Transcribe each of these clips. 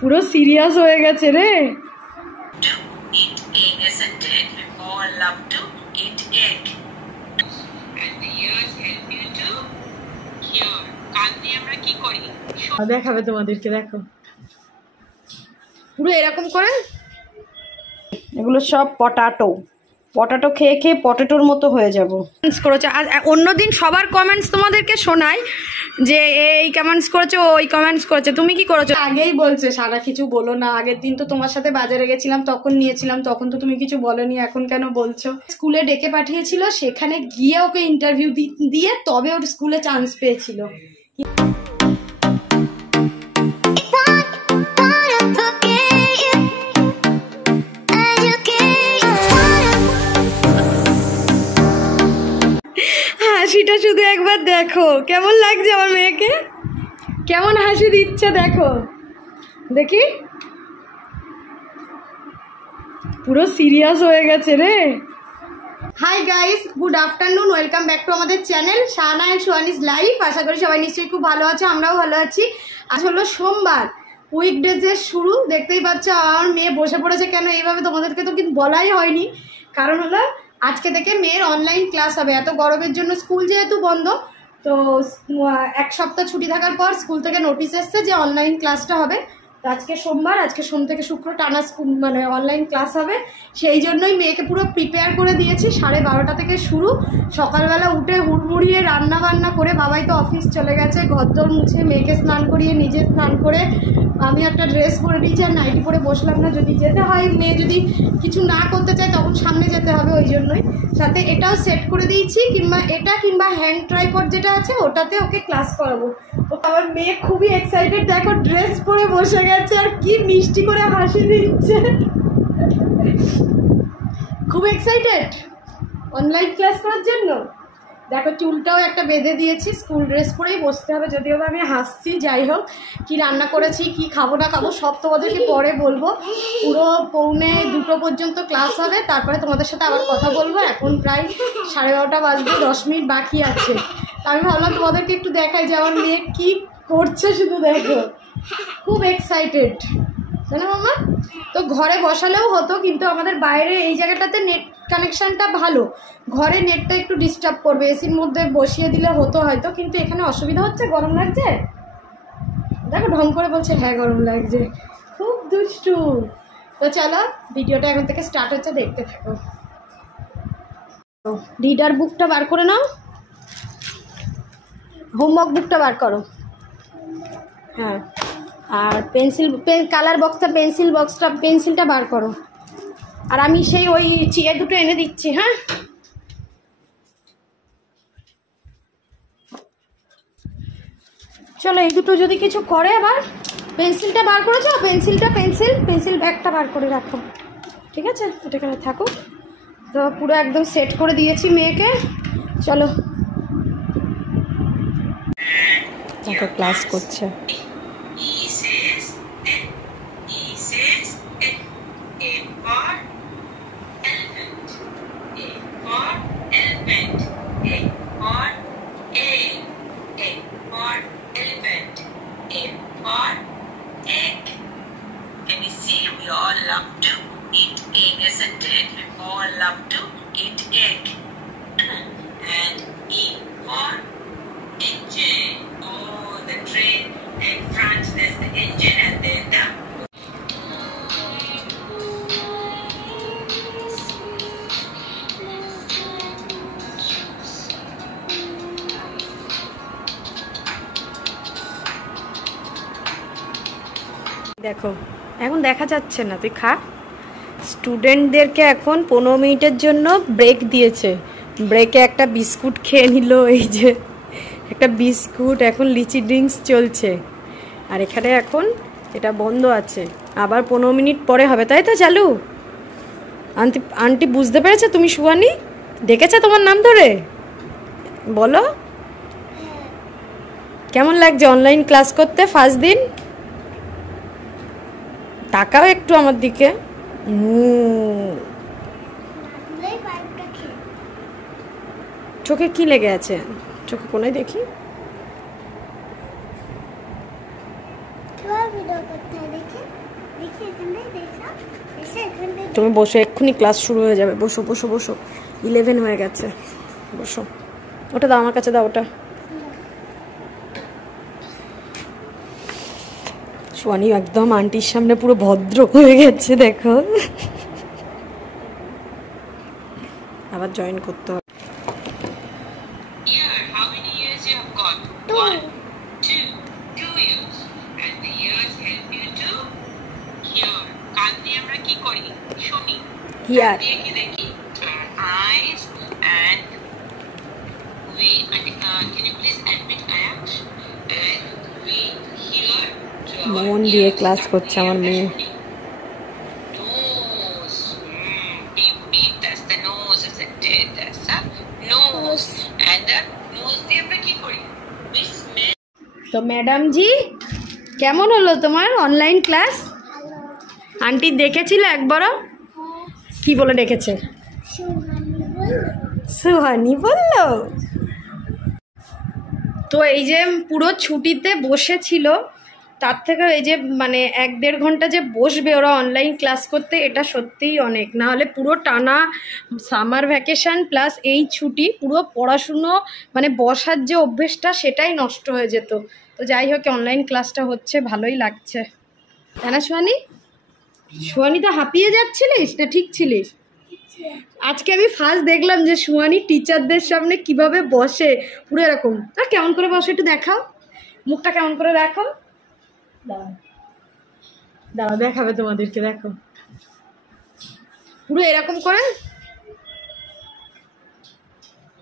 পুরো সিরিয়াস হয়ে গেছে রে। দেখাবে তোমাদেরকে, দেখো পুরো এরকম করে। এগুলো সব পটাটো খেয়ে খেয়ে পটেটোর মতো হয়ে যাবো। করেছে আর অন্যদিন সবার কমেন্টস তোমাদেরকে শোনাই যে এই কমেন্টস করেছে, ওই কমেন্টস করেছে, তুমি কি করেছো? আগেই বলছে সারা কিছু বলো না। আগের দিন তো তোমার সাথে বাজারে গেছিলাম, তখন নিয়েছিলাম, তখন তো তুমি কিছু বলোনি, এখন কেন বলছো? স্কুলে ডেকে পাঠিয়েছিল, সেখানে গিয়ে ওকে ইন্টারভিউ দিয়ে তবে ওর স্কুলে চান্স পেয়েছিল। হাসিটা শুধু একবার দেখো, কেমন লাগছে আমার মেয়েকে, কেমন হাসি দিচ্ছে দেখো, দেখি পুরো সিরিয়াস হয়ে গেছে রে। Hi guys, good afternoon, welcome back to আমাদের চ্যানেল শাহানা এন্ড সোহানিজ লাইফ। আশা করি সবাই নিশ্চয়ই খুব ভালো আছে, আমরাও ভালো আছি। আজ হলো সোমবার, উইকডেজের শুরু। দেখতেই পাচ্ছ আমার মেয়ে বসে পড়েছে কেন এইভাবে, তোমাদেরকে তো কিন্তু বলাই হয়নি। কারণ হলো আজকে থেকে মেয়ের অনলাইন ক্লাস হবে। এত গরমের জন্য স্কুল যেহেতু বন্ধ, তো এক সপ্তাহ ছুটি থাকার পর স্কুল থেকে নোটিশ এসছে যে অনলাইন ক্লাসটা হবে। তো আজকে সোমবার, আজকে সোম থেকে শুক্র টানা স্কুল মানে অনলাইন ক্লাস হবে। সেই জন্যই মেয়েকে পুরো প্রিপেয়ার করে দিয়েছি। 12:30 থেকে শুরু। সকালবেলা উঠে হুড়মুড়িয়ে রান্না বান্না করে, বাবাই তো অফিস চলে গেছে, ঘরদোর মুছে মেয়েকে স্নান করিয়ে নিজে স্নান করে আমি একটা ড্রেস পরে নিয়েছি আর নাইটি পরে বসলাম না। যদি যেতে হয়, মেয়ে যদি কিছু না করতে চায় তখন সামনে যেতে হবে, ওই জন্যই সাথে এটাও সেট করে দিয়েছি, কিংবা হ্যান্ড ট্রাইপড যেটা আছে ওটাতে ওকে ক্লাস করাবো। আমার মেয়ে খুবই এক্সাইটেড, দেখো ড্রেস পরে বসে গেছে আর কি মিষ্টি করে হাসি দিচ্ছে। খুব এক্সাইটেড অনলাইন ক্লাস করার জন্য। দেখো চুলটাও একটা বেঁধে দিয়েছি, স্কুল ড্রেস পরেই বসতে হবে। যদিও আমি হাসছি, যাই হোক। কি রান্না করেছি, কি খাবো না খাবো সব তোমাদেরকে পরে বলবো। পুরো 1:45 পর্যন্ত ক্লাস হবে, তারপরে তোমাদের সাথে আবার কথা বলবো। এখন প্রায় 12:30 বাজবে, 10 মিনিট বাকি আছে। তা আমি ভাবলাম তোমাদেরকে একটু দেখাই যে আমার মেয়ে কি করছে, শুধু দেখো। খুব এক্সাইটেড জানো মামা। তো ঘরে বসালেও হতো, কিন্তু আমাদের বাইরে এই জায়গাটাতে নেট কানেকশানটা ভালো, ঘরে নেটটা একটু ডিস্টার্ব করবে। এসির মধ্যে বসিয়ে দিলে হতো হয়তো, কিন্তু এখানে অসুবিধা হচ্ছে। গরম লাগছে দেখো, ঢং করে বলছে হ্যাঁ গরম লাগছে, খুব দুষ্টু। তো চলো ভিডিওটা এখন থেকে স্টার্ট হচ্ছে, দেখতে থাকো। রিডার বুকটা বার করে নাও, হোমওয়ার্ক বুকটা বার করো। হ্যাঁ, আর কালার বক্সটা পেন্সিলটা বার করো। আর আমি সেই ওই চিয়ে দুটো এনে দিচ্ছি। হ্যাঁ, চলো এই দুটো যদি কিছু করে। আবার পেন্সিলটা বার করেছো, পেন্সিল ব্যাগটা বার করে রাখো, ঠিক আছে? এটা এখানে থাকো। তো পুরো একদম সেট করে দিয়েছি মেয়েকে। চলো, দেখো ক্লাস করছে। দেখো এখন দেখা যাচ্ছে না, তুই খা। স্টুডেন্টদেরকে এখন 15 মিনিটের জন্য ব্রেক দিয়েছে। ব্রেকে একটা বিস্কুট খেয়ে নিল, এই যে একটা বিস্কুট। এখন লিচি ড্রিঙ্কস চলছে, আর এখানে এখন এটা বন্ধ আছে। আবার 15 মিনিট পরে হবে, তাই তো? চালু। আন্টি বুঝতে পেরেছে তুমি সুহানি? ডেকেছে তোমার নাম ধরে? বলো কেমন লাগছে অনলাইন ক্লাস করতে ফার্স্ট দিন? তাকাও একটু আমার দিকে। চোখে কি লেগে আছে? চোখে কোনায় দেখি। তুমি বসো, এক্ষুনি ক্লাস শুরু হয়ে যাবে। বসো বসো বসো, 11 হয়ে গেছে, বসো। ওটা দাও আমার কাছে, দাও ওটা। সোয়ানি একদম আন্টির সামনে পুরো ভদ্র হয়ে গেছে, দেখো। আবার জয়েন করতে হবে। Here. Eyes and we can you please admit Ayash and we hear মন দিয়ে ক্লাস করছে আমার মেয়ে। nose. Beep, that's the nose, isn't it? That's the nose. And the nose দিয়ে আমরা কি করি? We smell. তো ম্যাডাম জি, কেমন হলো তোমার অনলাইন ক্লাস? আন্টি দেখেছিল একবারও? কি বলে ডেকেছে? সুহানি বললো। তো এই যে পুরো ছুটিতে বসেছিল, তার থেকে এই যে মানে 1-1.5 ঘন্টা যে বসবে ওরা অনলাইন ক্লাস করতে, এটা সত্যিই অনেক। না হলে পুরো টানা সামার ভ্যাকেশান প্লাস এই ছুটি, পুরো পড়াশুনো মানে বসার যে অভ্যেসটা সেটাই নষ্ট হয়ে যেত। তো যাই হোক, অনলাইন ক্লাসটা হচ্ছে, ভালোই লাগছে, তাই না সোহানি? সোহানি তো হাঁপিয়ে যাচ্ছিলিস না, ঠিক ছিলিস? আজকে আমি ফার্স্ট দেখলাম যে সোহানি টিচারদের সামনে কিভাবে বসে, পুরো এরকম। আর কেমন করে বসে একটু দেখাও, মুখটা কেমন করে রাখো, দাঁড়াও দেখাবে তোমাদেরকে, দেখো পুরো এরকম করে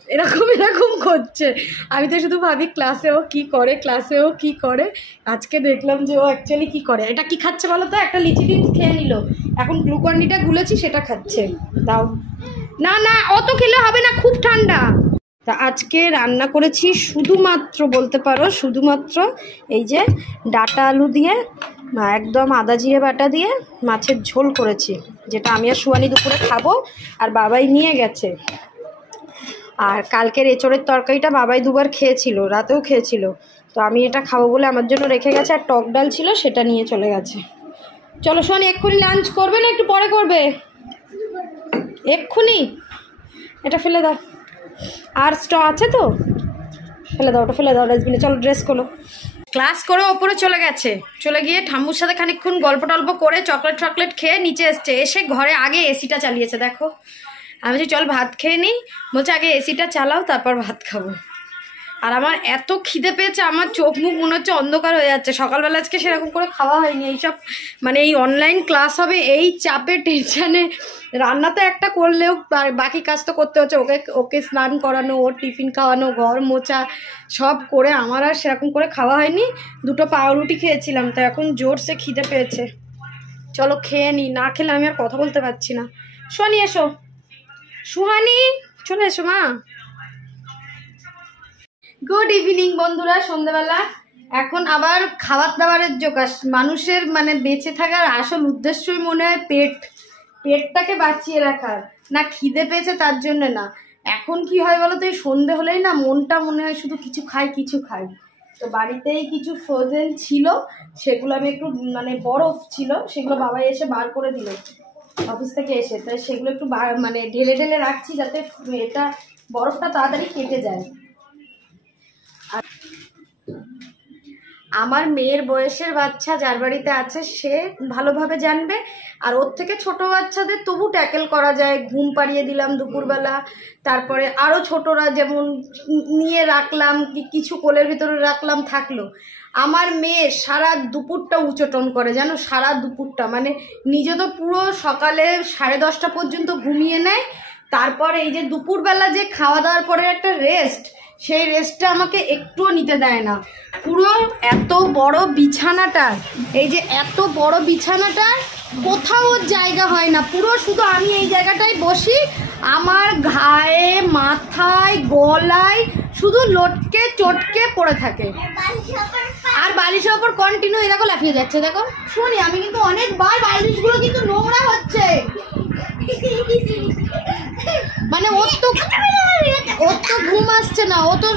এরকম এরকম করছে। আমি তো শুধু ভাবি ক্লাসেও কি করে, ক্লাসেও কি করে। আজকে দেখলাম যে ও অ্যাকচুয়ালি কি করে। এটা কি খাচ্ছে বলো তো? একটা লিচি ডিমস খেয়ে নিল, এখন গ্লুকন্ডিটা গুলেছি সেটা খাচ্ছে। দাও না না, অত খেলে হবে না, খুব ঠান্ডা। তা আজকে রান্না করেছি শুধুমাত্র, বলতে পারো শুধুমাত্র এই যে ডাটা আলু দিয়ে একদম আদা জিরে বাটা দিয়ে মাছের ঝোল করেছি, যেটা আমি আর সোয়ানি দুপুরে খাবো, আর বাবাই নিয়ে গেছে। আর কালকের এঁচড়ের তরকারিটা বাবাই 2বার খেয়েছিল, রাতেও খেয়েছিল, তো আমি এটা খাবো বলে আমার জন্য রেখে গেছে। আর টক ডাল ছিল, সেটা নিয়ে চলে গেছে। চলো সোয়ানি, এক্ষুনি লাঞ্চ করবে না একটু পরে করবে? এক্ষুনি এটা ফেলে দাও, আর স্ট আছে তো ফেলে দাও, ওটা ফেলে দাও ডাস্টবিনে। চলো ড্রেস করো। ক্লাস করে ওপরে চলে গেছে, চলে গিয়ে ঠাম্মুর সাথে খানিকক্ষণ গল্প টল্প করে চকলেট খেয়ে নিচে এসছে। এসে ঘরে আগে এসিটা চালিয়েছে, দেখো। আমি বলছি চল ভাত খেয়ে নিই, বলছে আগে এসিটা চালাও তারপর ভাত খাবো। আর আমার এত খিদে পেয়েছে, আমার চোখ মুখ মনে হচ্ছে অন্ধকার হয়ে যাচ্ছে। সকালবেলা আজকে সেরকম করে খাওয়া হয়নি। এইসব মানে এই অনলাইন ক্লাস হবে, এই চাপে টেনশানে রান্না তো একটা করলেও বাকি কাজ তো করতে হচ্ছে। ওকে স্নান করানো, ওর টিফিন খাওয়ানো, ঘর মোছা সব করে আমার আর সেরকম করে খাওয়া হয়নি। 2টো পাউরুটি খেয়েছিলাম, তো এখন জোরসে খিদে পেয়েছে। চলো খেয়ে নিই, না খেলে আমি আর কথা বলতে পারছি না। সোহানি এসো, সুহানি চলে এসো মা। গুড ইভিনিং বন্ধুরা, সন্ধ্যাবেলা। এখন আবার খাবার দাবারের জোগাড়। মানুষের মানে বেঁচে থাকার আসল উদ্দেশ্যই মনে হয় পেটটাকে বাঁচিয়ে রাখার, না খিদে পেয়েছে তার জন্য না। এখন কি হয় বলো তো, এই সন্ধে হলেই না মনটা মনে হয় শুধু কিছু খাই। তো বাড়িতেই কিছু ফ্রোজেন ছিল, সেগুলো আমি একটু মানে বরফ ছিল, সেগুলো বাবাই এসে বার করে দিল অফিস থেকে এসে। তাই সেগুলো একটু মানে ঢেলে রাখছি, যাতে এটা বরফটা তাড়াতাড়ি কেটে যায়। আর আমার মেয়ের বয়সের বাচ্চা যার বাড়িতে আছে সে ভালোভাবে জানবে। আর ওর থেকে ছোট বাচ্চাদের তবু ট্যাকেল করা যায়, ঘুম পাড়িয়ে দিলাম দুপুরবেলা, তারপরে আরও ছোটরা যেমন নিয়ে রাখলাম, কিছু কোলের ভিতরে রাখলাম, থাকলো। আমার মেয়ে সারা দুপুরটা উচটন করে, জানো, সারা দুপুরটা। মানে নিজে তো পুরো সকালে 10:30 পর্যন্ত ঘুমিয়ে নেয়, তারপর এই যে দুপুরবেলা যে খাওয়া দাওয়ার পরে একটা রেস্ট, সেই রেস্টটা আমাকে একটুও নিতে দেয় না। পুরো এত বড় বিছানাটা, এই যে এত বড় বিছানাটা কোথাও ওর জায়গা হয় না, পুরো শুধু আমি এই জায়গাটায় বসি, আমার ঘায়ে মাথায় গলায় শুধু লটকে চটকে পড়ে থাকে। আর বালিশের ওপর কন্টিনিউ এরকম লাফিয়ে যাচ্ছে। দেখো শুনি, আমি কিন্তু অনেকবার বালিশগুলো কিন্তু নোংরা হচ্ছে, মানে ওর তো ঘুম আসছে না, ও তো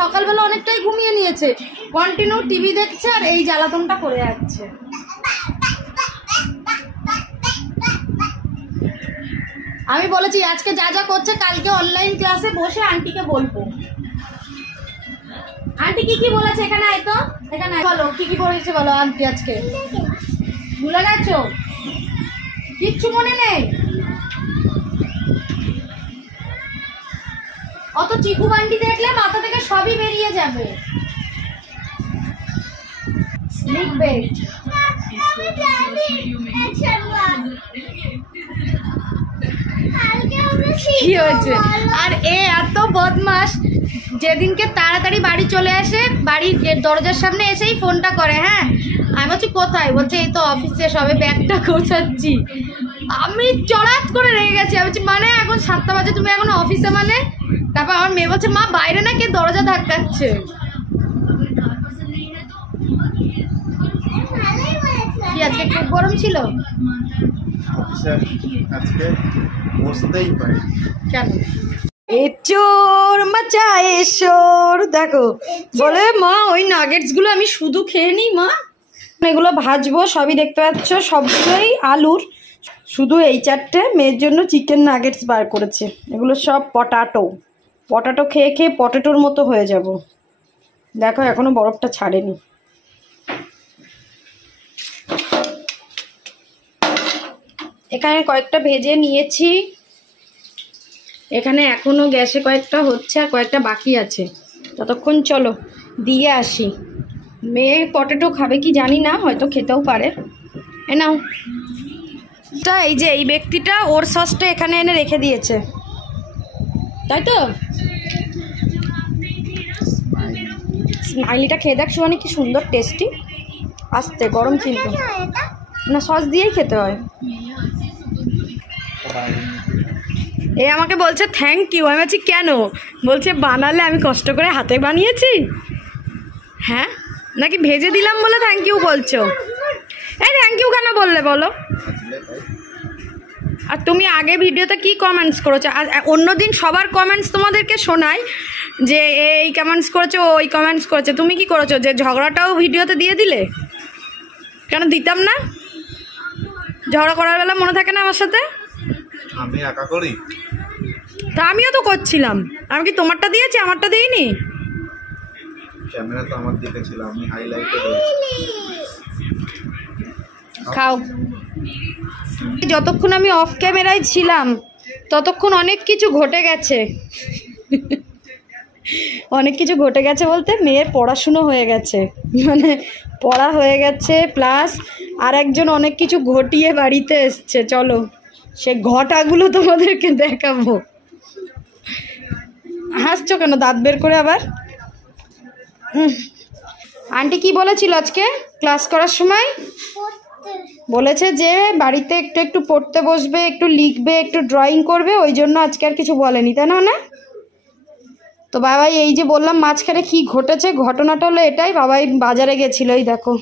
সকালবেলা অনেকটাই ঘুমিয়ে নিয়েছে, কন্টিনিউ টিভি দেখছে আর এই জ্বালাতনটা করে যাচ্ছে। আমি বলেছি আজকে যা যা করছে কালকে অনলাইন ক্লাসে বসে আন্টিকে বলবো। আন্টি কি কি বলেছে? এখানে আয় তো, এখানে বলো কি কি বলেছে বলো আন্টি আজকে। ভুলে গেছো? কিচ্ছু মনে নেই? অত চিকু বান্ডি দেখলে মাথা থেকে সবই বেরিয়ে যাবে। লিখবে কি হয়েছে? আর এ এত বদমাস, যেদিনকে তাড়াতাড়ি বাড়ি চলে আসে বাড়ির দরজার সামনে এসেই ফোনটা করে। হ্যাঁ, আমি বলছি কোথায়? বলছে এই তো অফিসে সবে ব্যাগটা গোছাচ্ছি। আমি চড়াত করে রেগে গেছি। আমি বলছি মানে এখন 7টা বাজে, তুমি এখন অফিসে? মানে তারপর আমার মেয়ে বলছে মা বাইরে না কে দরজা ধাক্কাচ্ছে। কি আজকে খুব গরম ছিল? আজকে বসতেই পারি কেন? এচোর মাচা এসোর দেখো বলে মা ওই নাগেটস গুলো আমি শুধু খেয়ে নিই মা, এগুলো ভাজবো সবই দেখতে পাচ্ছ, সবগুলোই আলুর, শুধু এই 4টে মেয়ের জন্য চিকেন নাগেটস বার করেছে। এগুলো সব পটাটো খেয়ে খেয়ে পটেটোর মতো হয়ে যাব। দেখো এখনো বরফটা ছাড়েনি। এখানে কয়েকটা ভেজে নিয়েছি, এখানে এখনো গ্যাসে কয়েকটা হচ্ছে আর কয়েকটা বাকি আছে। ততক্ষণ চলো দিয়ে আসি। মেয়ে পটেটো খাবে কি জানি না, হয়তো খেতেও পারে। এ নাও, তা এই যে এই ব্যক্তিটা ওর সসটা এখানে এনে রেখে দিয়েছে, তাই তো? স্মাইলিটা খেয়ে দেখ সুহানি, কি সুন্দর টেস্টি। আস্তে গরম কিন্তু না, সস দিয়েই খেতে হয়। এ আমাকে বলছে থ্যাংক ইউ। আমি বলছি কেন? বলছে বানালে আমি কষ্ট করে হাতে বানিয়েছি। হ্যাঁ নাকি ভেজে দিলাম বলে থ্যাংক ইউ বলছো? এই থ্যাংক ইউ কেন বললে বলো? আর তুমি আগে ভিডিওতে কি কমেন্টস করেছো? আর অন্যদিন সবার কমেন্টস তোমাদেরকে শোনাই যে এই কমেন্টস করেছো ওই কমেন্টস করেছে, তুমি কি করেছো? যে ঝগড়াটাও ভিডিওতে দিয়ে দিলে। কেন দিতাম না? ঝগড়া করার বেলা মনে থাকে না আমার সাথে? আমি একা করি? তা আমিও তো করছিলাম। আমি কি তোমারটা দিয়েছি? আমারটা দিইনি। ক্যামেরা তো আমার দিকে ছিল, আমি হাইলাইটে দিয়েছি। খাও। যতক্ষণ আমি অফ ক্যামেরায় ছিলাম ততক্ষণ অনেক কিছু ঘটে গেছে। অনেক কিছু ঘটে গেছে বলতে মেয়ের পড়াশুনো হয়ে গেছে, মানে পড়া হয়ে গেছে, প্লাস আর একজন অনেক কিছু ঘটিয়ে বাড়িতে এসছে। চলো সে ঘটাগুলো তোমাদেরকে দেখাবো। হাসছো কেন? দাঁত বের করে আবার। আন্টি কি বলেছিল আজকে ক্লাস করার সময়? বলেছে যে বাড়িতে একটু একটু পড়তে বসবে, একটু লিখবে, একটু ড্রয়িং করবে, ওই জন্য আজকে আর কিছু বলেনি, তাই না? তো বাবাই এই যে বললাম মাঝখানে কি ঘটেছে, ঘটনাটা হলো এটাই। বাবাই বাজারে গেছিল, এই দেখো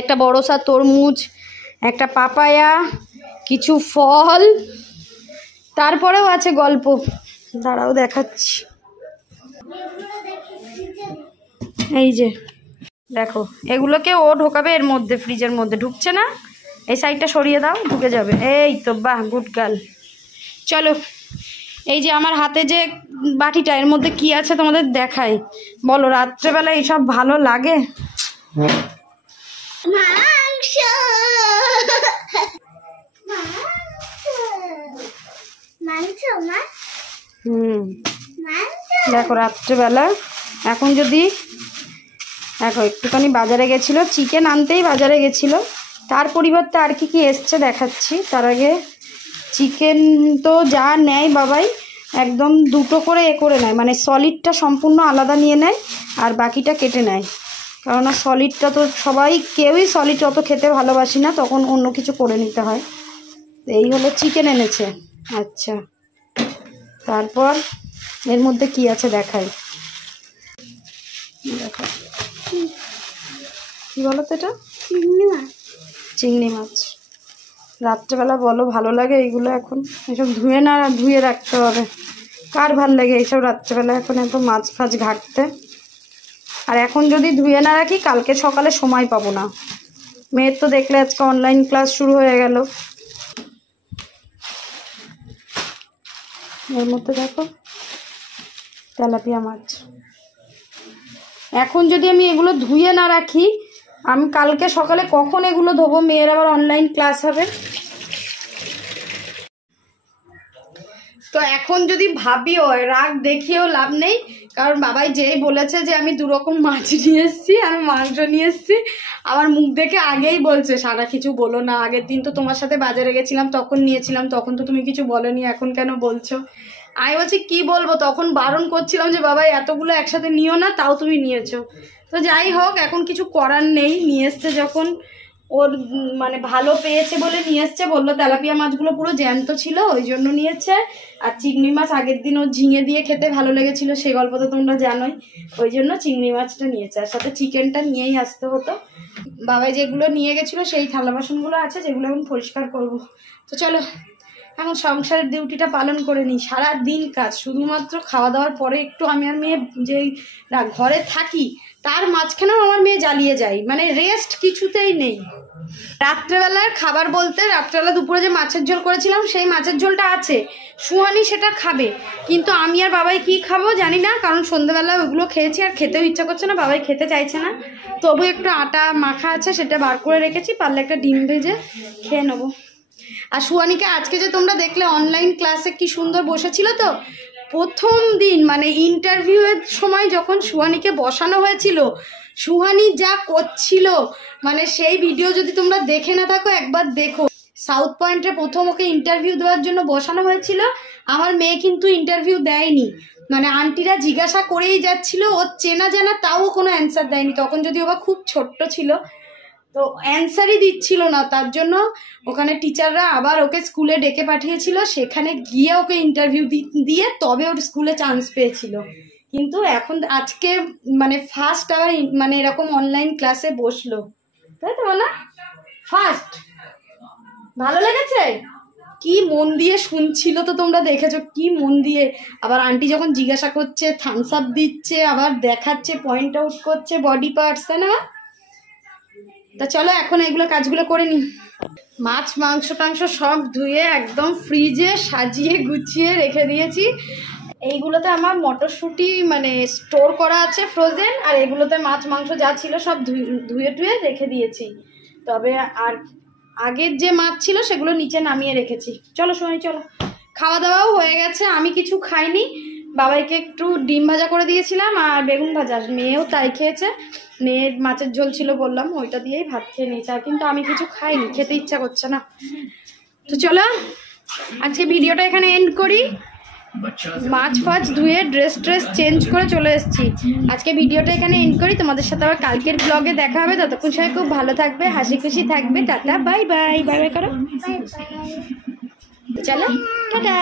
একটা বড়সা তরমুজ, একটা পাপায়া, কিছু ফল, তারপরেও আছে গল্প, দাঁড়াও দেখাচ্ছি। এই যে দেখো এগুলোকে ও ঢোকাবে এর মধ্যে, ফ্রিজের মধ্যে। ঢুকছে না, এই সাইডটা সরিয়ে দাও, ঢুকে যাবে। এই তো, বাহ, গুড গার্ল। চলো এই যে আমার হাতে যে বাটিটা, এর মধ্যে কি আছে তোমাদের দেখাই। বলো রাত্রেবেলা এইসব ভালো লাগে? মাংস। মাংস মা। দেখো রাত্রেবেলা এখন যদি দেখো একটুখানি বাজারে গেছিলো, চিকেন আনতেই বাজারে গেছিলো, তার পরিবর্তে আর কি কি এসছে দেখাচ্ছি। তার আগে চিকেন তো যা নেয় বাবাই একদম দুটো করে করে নেয়, মানে সলিডটা সম্পূর্ণ আলাদা নিয়ে নেয় আর বাকিটা কেটে নেয়। কেননা সলিডটা তো কেউই সলিড অত খেতে ভালোবাসি না, তখন অন্য কিছু করে নিতে হয়। এই হলো চিকেন এনেছে। আচ্ছা, তারপর এর মধ্যে কি আছে দেখাই। দেখো কি বলো তো এটা? চিংড়ি মাছ। রাত্রেবেলা বলো ভালো লাগে এইগুলো? এখন এসব ধুয়ে রাখতে হবে। কার ভাল লাগে এইসব রাত্রেবেলা এখন এত মাছ ফাছ ঘাটতে? আর এখন যদি ধুয়ে না রাখি কালকে সকালে সময় পাবো না। মেয়ের তো দেখলে আজকে অনলাইন ক্লাস শুরু হয়ে গেল। এর মধ্যে দেখো তেলাপিয়া মাছ। এখন যদি আমি এগুলো ধুয়ে না রাখি আমি কালকে সকালে কখন এগুলো ধোবো? মেয়ের আবার অনলাইন ক্লাস হবে। তো এখন যদি ভাবিও রাগ দেখিয়েও লাভ নেই, কারণ বাবাই যেই বলেছে যে আমি 2 রকম মাছ নিয়ে এসেছি, আমি মাংস নিয়ে এসেছি, আমার মুখ দেখে আগেই বলছে সারা কিছু বলো না, আগের দিন তো তোমার সাথে বাজারে গেছিলাম তখন নিয়েছিলাম, তখন তো তুমি কিছু বলোনি, এখন কেন বলছো? আমি বলছি কি বলবো, তখন বারণ করছিলাম যে বাবা এতগুলো একসাথে নিও না, তাও তুমি নিয়েছো। তো যাই হোক, এখন কিছু করার নেই, নিয়ে এসছে যখন, ওর মানে ভালো পেয়েছে বলে নিয়ে এসছে। বললো তেলাপিয়া মাছগুলো পুরো জ্যান্ত ছিল ওই জন্য নিয়েছে। আর চিংড়ি মাছ আগের দিন ও ঝিঙে দিয়ে খেতে ভালো লেগেছিল, সেই গল্প তো তোমরা জানোই, ওই জন্য চিংড়ি মাছটা নিয়েছে। আর সাথে চিকেনটা নিয়েই আসতে হতো। বাবাই যেগুলো নিয়ে গেছিলো সেই থালা বাসনগুলো আছে, যেগুলো এখন পরিষ্কার করব। তো চলো এখন সংসারের ডিউটিটা পালন করে নিই। সারা দিন কাজ, শুধুমাত্র খাওয়া দাওয়ার পরে একটু আমি আর মেয়ে যেই ঘরে থাকি তার মাঝখানেও আমার মেয়ে জ্বালিয়ে যায়, মানে রেস্ট কিছুতেই নেই। রাত্রেবেলার খাবার বলতে রাত্রেবেলা দুপুরে যে মাছের ঝোল করেছিলাম সেই মাছের ঝোলটা আছে, সুহানি সেটা খাবে, কিন্তু আমি আর বাবাই কি খাবো জানি না, কারণ সন্ধ্যেবেলা ওইগুলো খেয়েছি আর খেতেও ইচ্ছা করছে না, বাবাই খেতে চাইছে না। তবু একটু আটা মাখা আছে সেটা বার করে রেখেছি, পারলে একটা ডিম ভেজে খেয়ে নেবো। আর সুহানিকে আজকে যে তোমরা দেখলে অনলাইন ক্লাসে কি সুন্দর বসেছিল, তো প্রথম দিন মানে ইন্টারভিউয়ের সময় যখন সুহানিকে বসানো হয়েছিল, সুহানি যা করছিল, মানে সেই ভিডিও যদি তোমরা দেখে না থাকো একবার দেখো। সাউথ পয়েন্টে প্রথম ওকে ইন্টারভিউ দেওয়ার জন্য বসানো হয়েছিল, আমার মেয়ে কিন্তু ইন্টারভিউ দেয়নি, মানে আন্টিরা জিজ্ঞাসা করেই যাচ্ছিল, ও চেনা জানা তাও কোনো অ্যান্সার দেয়নি। তখন যদি ওরা খুব ছোট্ট ছিল তো অ্যান্সারই দিচ্ছিল না, তার জন্য ওখানে টিচাররা আবার ওকে স্কুলে ডেকে পাঠিয়েছিল, সেখানে গিয়ে ওকে ইন্টারভিউ দিয়ে তবে ওর স্কুলে চান্স পেয়েছিল। কিন্তু এখন আজকে মানে ফার্স্ট আবার মানে এরকম অনলাইন ক্লাসে বসলো, তাই তো না? ফার্স্ট ভালো লেগেছে, কি মন দিয়ে শুনছিল তো তোমরা দেখেছো, কি মন দিয়ে। আবার আন্টি যখন জিজ্ঞাসা করছে থামস আপ দিচ্ছে, আবার দেখাচ্ছে, পয়েন্ট আউট করছে বডি পার্টস, তাই না? তা চলো এখন এগুলো কাজগুলো করে নি। মাছ মাংস টাংস সব ধুয়ে একদম ফ্রিজে সাজিয়ে গুছিয়ে রেখে দিয়েছি। এইগুলোতে আমার মটরশুঁটি মানে স্টোর করা আছে ফ্রোজেন, আর এগুলোতে মাছ মাংস যা ছিল সব ধুয়ে টুয়ে রেখে দিয়েছি। তবে আর আগের যে মাছ ছিল সেগুলো নিচে নামিয়ে রেখেছি। চলো সোনাই চলো, খাওয়া দাওয়াও হয়ে গেছে, আমি কিছু খাইনি, বাবাইকে একটু ডিম ভাজা করে দিয়েছিলাম আর বেগুন ভাজা, মেয়েও তাই খেয়েছে। মেয়ের মাছের ঝোল ছিল বললাম, ওইটা দিয়েই ভাত খেয়ে নিয়েছে, আর কিন্তু আমি কিছু খাইনি, খেতে ইচ্ছা করছে না। তো চলো আজকে ভিডিওটা এখানে এন্ড করি। মাছ ফাছ ধুয়ে ড্রেস চেঞ্জ করে চলে এসেছি। আজকে ভিডিওটা এখানে এন্ড করি, তোমাদের সাথে আবার কালকের ব্লগে দেখা হবে। ততক্ষণ সবাই খুব ভালো থাকবে, হাসি খুশি থাকবে। Tata bye bye, bye bye করো, চলো টাটা।